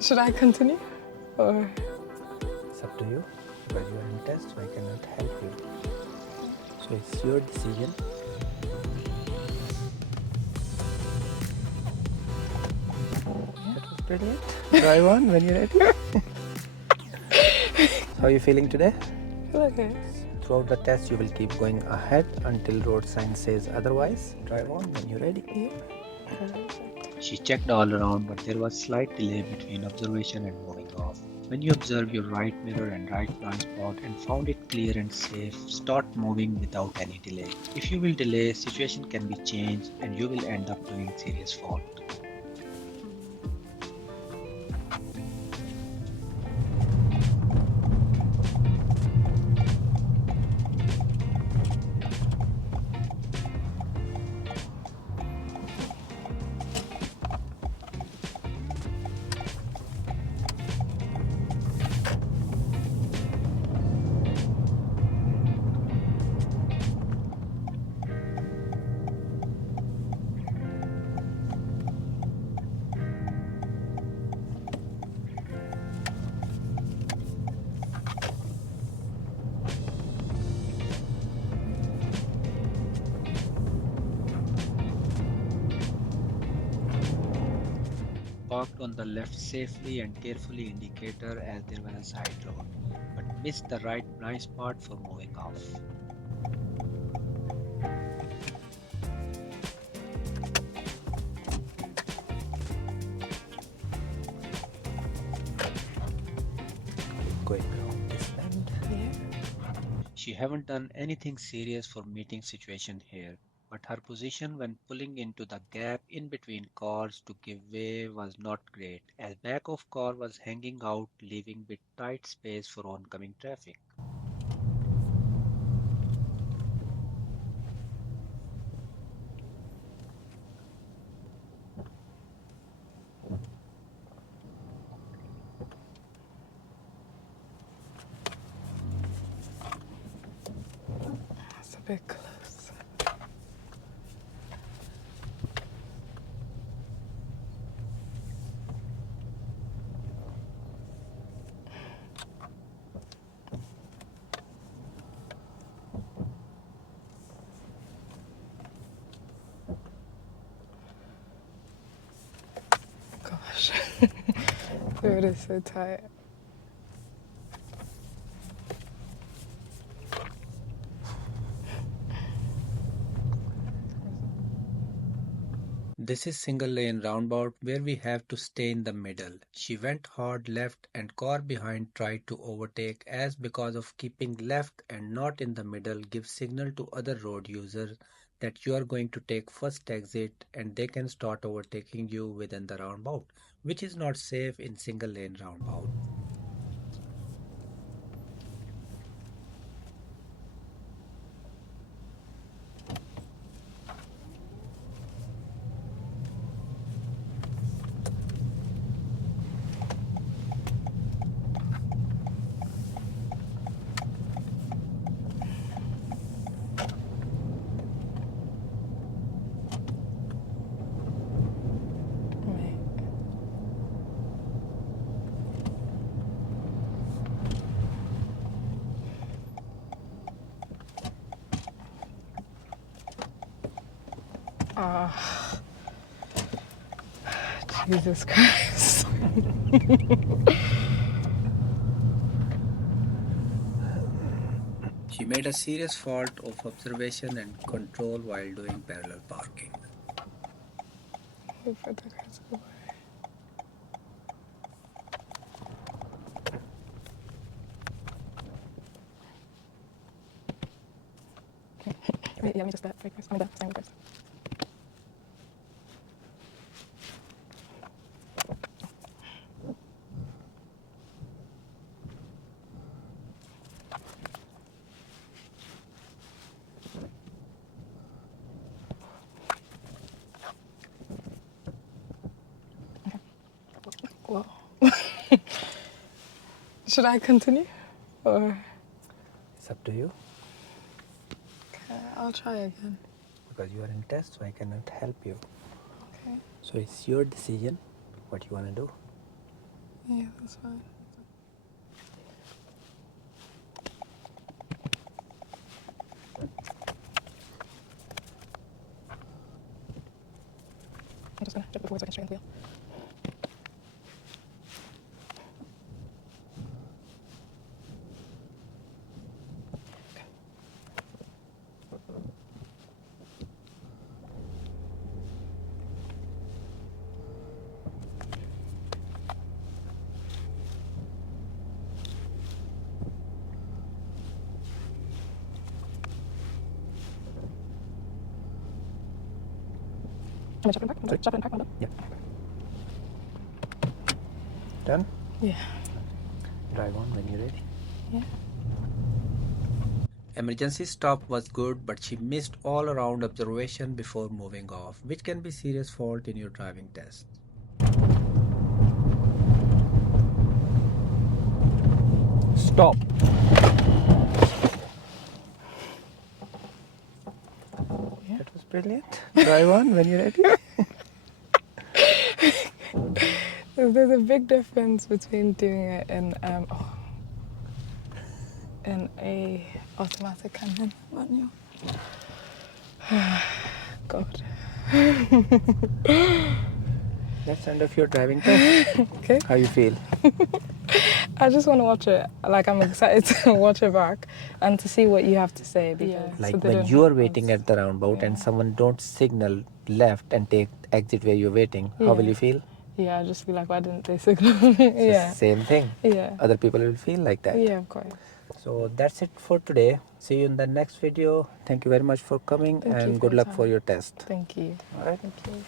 Should I continue? Or It's up to you because you are in test, so I cannot help you. So it's your decision. That was brilliant. Try one when you're ready. How are you feeling today? okay. Throughout the test, you will keep going ahead until road sign says otherwise. Drive on when you're ready. Yeah. She checked all around, but there was slight delay between observation and moving off. When you observe your right mirror and right blind spot and found it clear and safe, start moving without any delay. If you will delay, situation can be changed and you will end up doing serious fault. Parked on the left safely and carefully indicator as there was a side road, but missed the right blind spot for moving off. Keep going around this bend. She haven't done anything serious for meeting situation here, but her position when pulling into the gap in between cars to give way was not great, as back of car was hanging out, leaving bit tight space for oncoming traffic. It's a bit close. Gosh. It is so tight. This is single lane roundabout where we have to stay in the middle. She went hard left and car behind tried to overtake as because of keeping left and not in the middle gives signal to other road users that you are going to take first exit and they can start overtaking you within the roundabout, which is not safe in single lane roundabout. Wait. Oh, Jesus Christ. She made a serious fault of observation and control while doing parallel parking. Wait for the car to go by. Wait, yeah, let me just that break first. I mean, that sign first. Whoa. Should I continue? Or It's up to you okay, I'll try again. because you are in test, so I cannot help you. Okay. So it's your decision what you want to do. Yeah, that's fine. I'm just gonna check before I can straighten the wheel. Am I chopping back? Sorry? Chopping back? Yeah. Done? Yeah. Drive on when you're ready. Yeah. Emergency stop was good, but she missed all around observation before moving off, which can be serious fault in your driving test. Stop. Yeah. That was brilliant. Drive on when you're ready. There's a big difference between doing it in a automatic and manual. God. That's end of your driving test. Okay. How you feel? I just want to watch it. Like, I'm excited to watch it back and to see what you have to say. Because Like so they when don't you are have waiting us. at the roundabout and Yeah. someone don't signal left and take exit where you're waiting, how will Yeah. you feel? Yeah, I'll just be like, why didn't they signal? It's Yeah. the same thing. Yeah. Other people will feel like that. Yeah, of course. So that's it for today. See you in the next video. Thank you very much for coming Thank you and for good your luck time. for your test. Thank you. All right. Thank you.